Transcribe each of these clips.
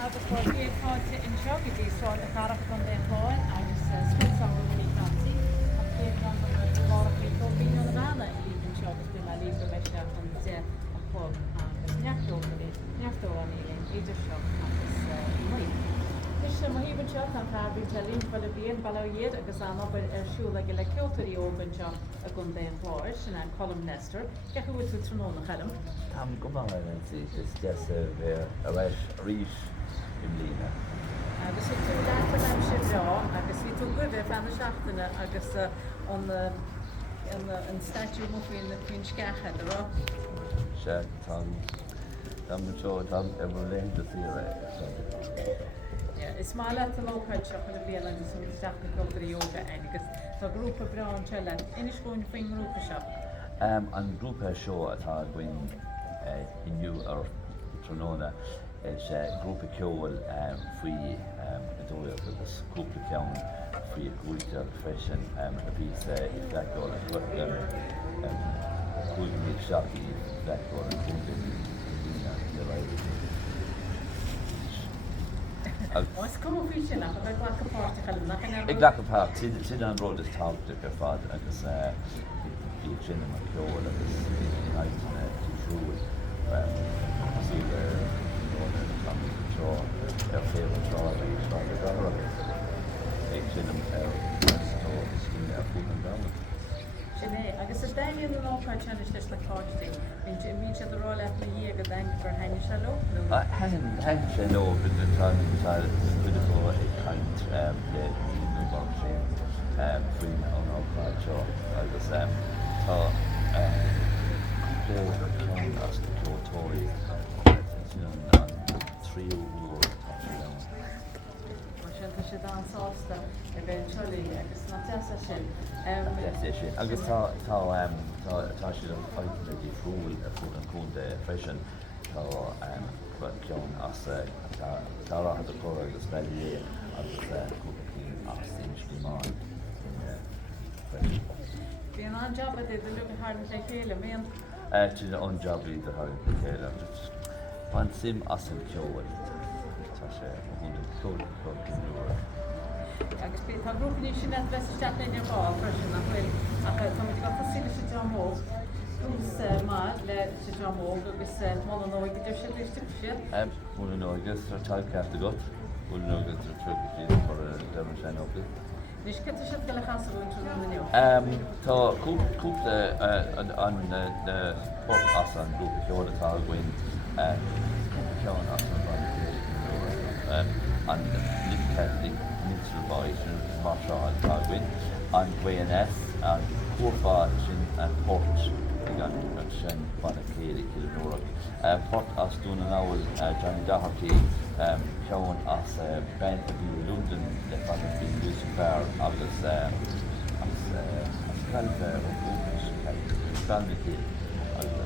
agus bhfuil céadtáilte in seo go dtí sáil a carach chun den chláin agus Scoil Samhraidh Willie Clancy an céad gan bhharach go bhíon na bhana i líbhann seo agus bu me líbh meise an de an pub agus neachtó an éon idir seo agus mí. Is má híhann seo an tábhí te líon bhil a bhíon Ballyea agus an obair arsúla go le ceoltarí ógan seo a gun den chláir sin an colm Nestor ceach bhfuil tú tróna cheilm. Tam Comhaltas is just a rís in lína. Agus bhí tú leat am sin rá agus bhí tú goibh fan na seachtaine agus an statú mo faoin na faoin scecha rá. Se tam seo tam leon de tíre. Is má le an ócaid seo chun a bhéal agus an teach na cultúí óga agus tá grúpa breán se le iniscúin faoin grúpa seo. An grúpa seo atá going inniu ar Tróna is grúpa Ceoil faoi dóil agus grúpa ceann faoi gúide freisin a bhí i bhleáil chuig seachí bhleáil an gúide Raidio. Oes cum fao sin nach bheith ghlacha páirte chailm nach Ag ghlacha páirt sin an ród is tábhta ar fad agus bhí sin an Ceoil agus bhí tíisiúil súla nóna tam seo ar féil seo agus ag sin ar fúd an bhela. Sinné, agus is daon an ácaid sena leis le cáistí, mín sé rá le lí go dain gur haine se lo? Hain sé nó bud atá bud ag caint le íonúbar sin faoin an ácaid seo agus tá ceann as na ceoltóirí sin an tríú úr tá sé leann. Tá sé dásásta a bheith seolaí agus ná teasa sin. Agus tá si an fáilte dí fúil a fud an cúnta freisin tá ceann as tárácha a chóir agus Ballyea agus cúpa cín as Ennistymon freisin. Bhí an anjab a dé le hána le chéile mion? Tí an jobí de hána chéile. Fan sim as an Ceoil tá sé chun nuair. Agus tá grúpa sin net bheits isteach le bháil freisin nach bhfuil tá go síle sé John ús má le sé John agus má nóid idir sé siad? Bhfuil nógus ar tailceart a got, bhfuil nógus ar trúpaí for deir sin opla. Nís go si go le chasa bhfuil trú nniu? Tá cúpla an port as an grúpa Ceoil atá going ceann as an Ballyea an Miltown mar seo an táhain an GNS an cuairfá sin an port ag an sin fanna céad kilóach. Port as dúna náil Johnny Doherty ceann as ben a bhí London le fanna bhí Lucifer agus calfa ó búchas fanna céad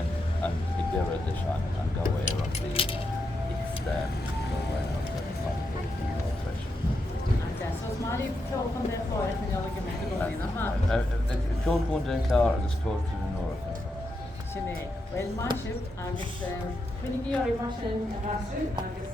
an ag deire leis an gáir an bhí Ceol chun den chlár agus ceol tú an nóra. Sinné, well má siúd agus chuinnig íorí mar sin a hasú agus